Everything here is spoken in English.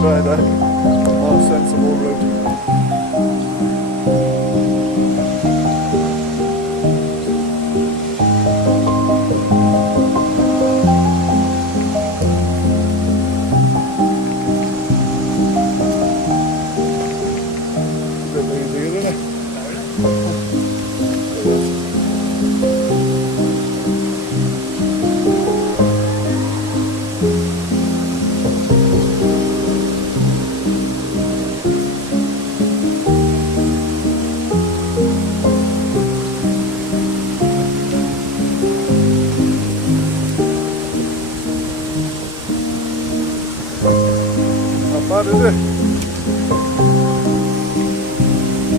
tried a more sensible route. A bit easier, isn't it? Not bad, is it?